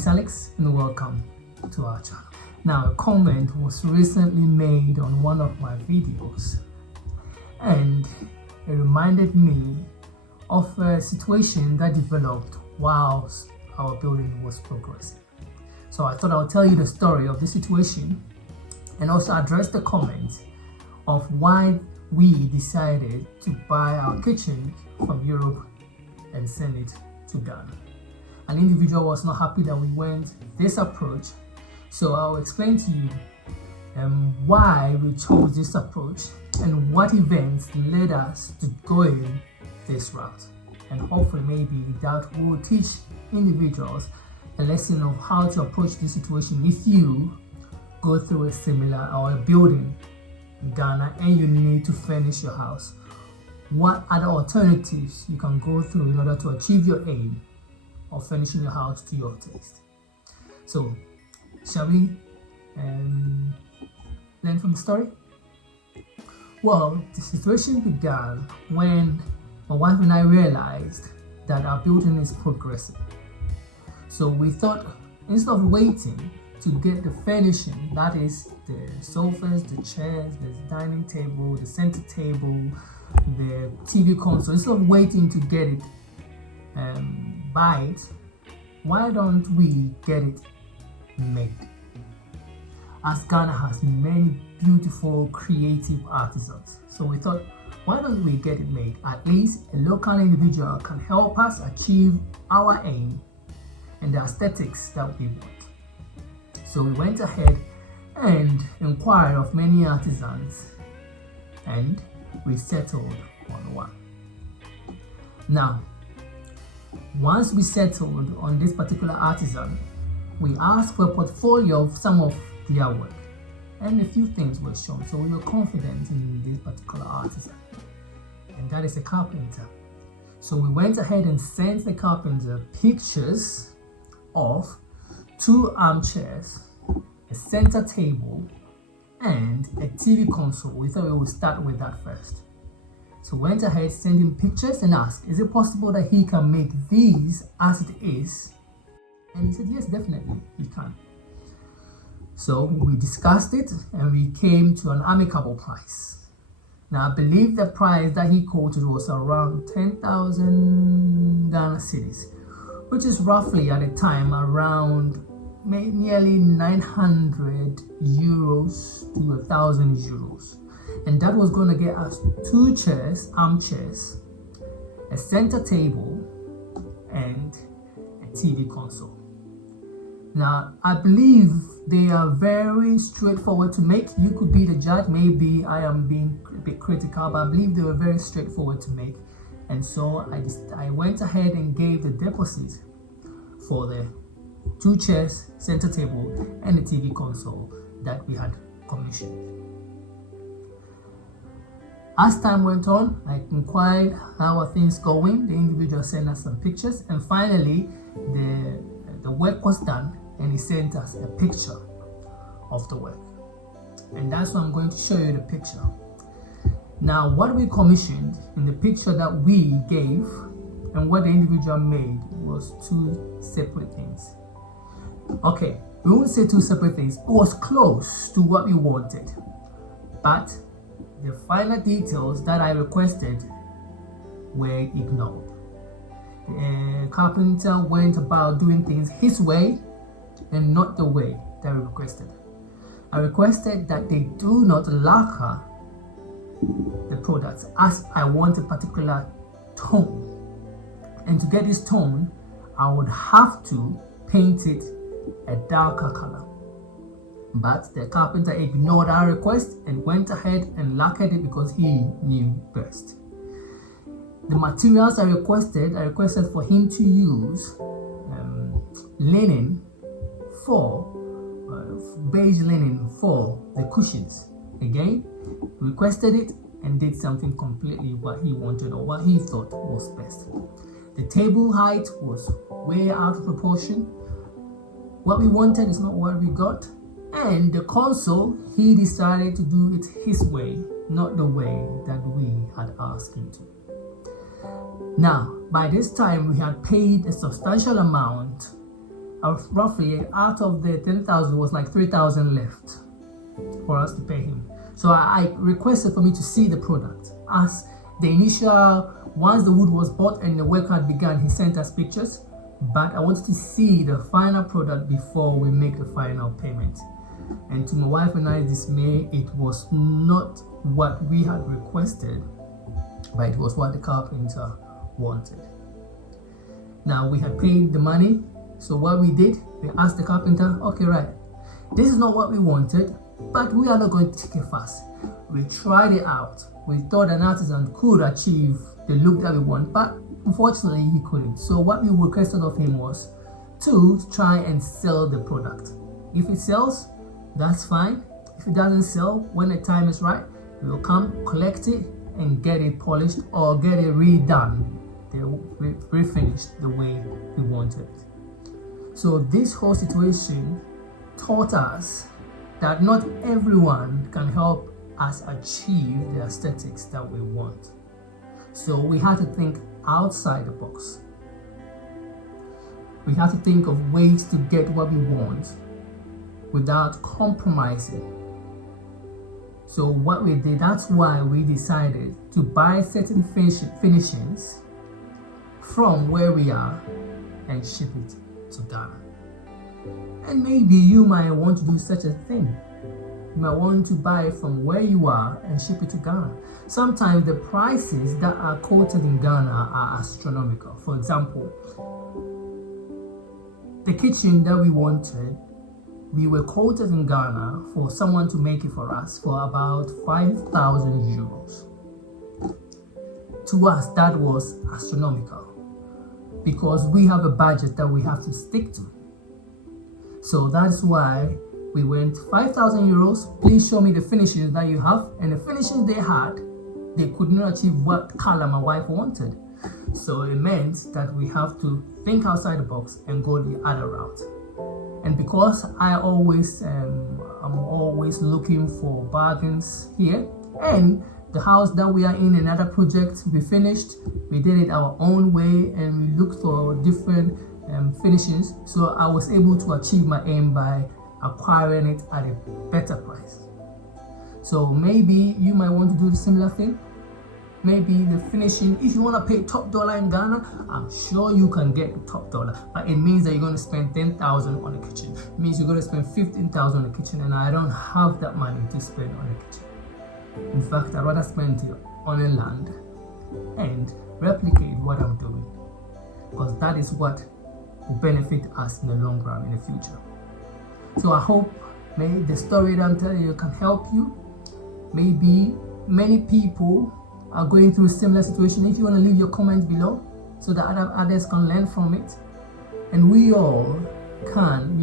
is Alex and welcome to our channel. Now, a comment was recently made on one of my videos and it reminded me of a situation that developed whilst our building was progressing. So I thought I'll tell you the story of the situation and also address the comment of why we decided to buy our kitchen from Europe and send it to Ghana. An individual was not happy that we went this approach, so I'll explain to you why we chose this approach and what events led us to going this route. And hopefully maybe that will teach individuals a lesson of how to approach this situation if you go through a similar or a building in Ghana and you need to furnish your house. What other alternatives you can go through in order to achieve your aim of furnishing your house to your taste. So, shall we learn from the story? Well, the situation began when my wife and I realized that our building is progressing. So we thought, instead of waiting to get the furnishing, that is the sofas, the chairs, the dining table, the center table, the TV console, instead of waiting to get it, buy it, why don't we get it made? As Ghana has many beautiful creative artisans, so we thought, why don't we get it made? At least a local individual can help us achieve our aim and the aesthetics that we want. So we went ahead and inquired of many artisans and we settled on one. Now, once we settled on this particular artisan, we asked for a portfolio of some of their work and a few things were shown, so we were confident in this particular artisan, and that is a carpenter. So we went ahead and sent the carpenter pictures of 2 armchairs, a center table and a TV console. We thought we would start with that first. So we went ahead, sent him pictures and asked, is it possible that he can make these as it is? And he said, yes, definitely, he can. So we discussed it and we came to an amicable price. Now I believe the price that he quoted was around 10,000 Ghana cedis, which is roughly at the time around nearly 900 euros to 1,000 euros. And that was going to get us 2 chairs, armchairs, a center table, and a TV console. Now, I believe they are very straightforward to make. You could be the judge. Maybe I am being a bit critical, but I believe they were very straightforward to make. And so I went ahead and gave the deposit for the 2 chairs, center table, and the TV console that we had commissioned. As time went on, I inquired how are things going. The individual sent us some pictures, and finally the work was done and he sent us a picture of the work. And that's why I'm going to show you the picture. Now, what we commissioned in the picture that we gave and what the individual made was 2 separate things. Okay, we won't say 2 separate things. It was close to what we wanted, but the final details that I requested were ignored. The carpenter went about doing things his way and not the way that I requested. I requested that they do not lacquer the products as I want a particular tone. And to get this tone, I would have to paint it a darker color. But the carpenter ignored our request and went ahead and lacquered it because he knew best. The materials I requested for him to use linen for beige linen for the cushions. Again, requested it and did something completely what he wanted or what he thought was best. The table height was way out of proportion. What we wanted is not what we got. And the console, he decided to do it his way, not the way that we had asked him to. Now, by this time, we had paid a substantial amount roughly out of the 10,000 was like 3,000 left for us to pay him. So I requested for me to see the product. As the initial, once the wood was bought and the work had begun, he sent us pictures, but I wanted to see the final product before we make the final payment. And to my wife and I's dismay, it was not what we had requested, but it was what the carpenter wanted. Now we had paid the money, so what we did, we asked the carpenter, okay, right, this is not what we wanted, but we are not going to take it fast. We tried it out. We thought an artisan could achieve the look that we want, but unfortunately he couldn't. So what we requested of him was to try and sell the product. If it sells, that's fine. If it doesn't sell, when the time is right, we will come collect it and get it polished or get it redone, refinished the way we wanted it. So this whole situation taught us that not everyone can help us achieve the aesthetics that we want. So we had to think outside the box. We had to think of ways to get what we want without compromising. So what we did, that's why we decided to buy certain finishings from where we are and ship it to Ghana. And maybe you might want to do such a thing. You might want to buy from where you are and ship it to Ghana. Sometimes the prices that are quoted in Ghana are astronomical. For example, the kitchen that we wanted, we were quoted in Ghana for someone to make it for us for about 5,000 euros. To us, that was astronomical because we have a budget that we have to stick to. So that's why we went 5,000 euros. Please show me the finishes that you have. And the finishes they had, they could not achieve what color my wife wanted. So it meant that we have to think outside the box and go the other route. And because I'm always looking for bargains here, and the house that we are in, another project we finished, we did it our own way and we looked for different finishes. So I was able to achieve my aim by acquiring it at a better price. So maybe you might want to do the similar thing. Maybe the finishing, if you want to pay top dollar in Ghana, I'm sure you can get the top dollar, but it means that you're going to spend 10,000 on the kitchen. It means you're going to spend 15,000 on the kitchen, and I don't have that money to spend on the kitchen. In fact, I'd rather spend it on a land and replicate what I'm doing, because that is what will benefit us in the long run, in the future. So I hope maybe the story that I'm telling you can help you. Maybe many people are going through a similar situation. If you want to leave your comment below so that others can learn from it, and we all can,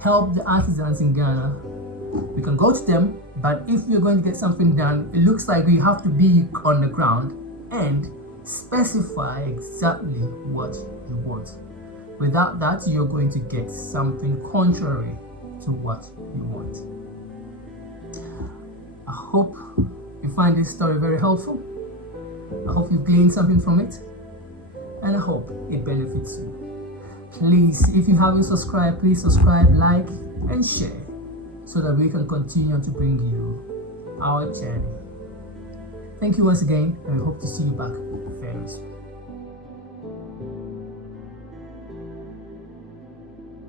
help the artisans in Ghana. We can go to them, but if you're going to get something done, it looks like you have to be on the ground and specify exactly what you want. Without that, you're going to get something contrary to what you want. I hope you find this story very helpful. I hope you've gained something from it, and I hope it benefits you. Please, if you haven't subscribed, please subscribe, like, and share so that we can continue to bring you our journey. Thank you once again, and we hope to see you back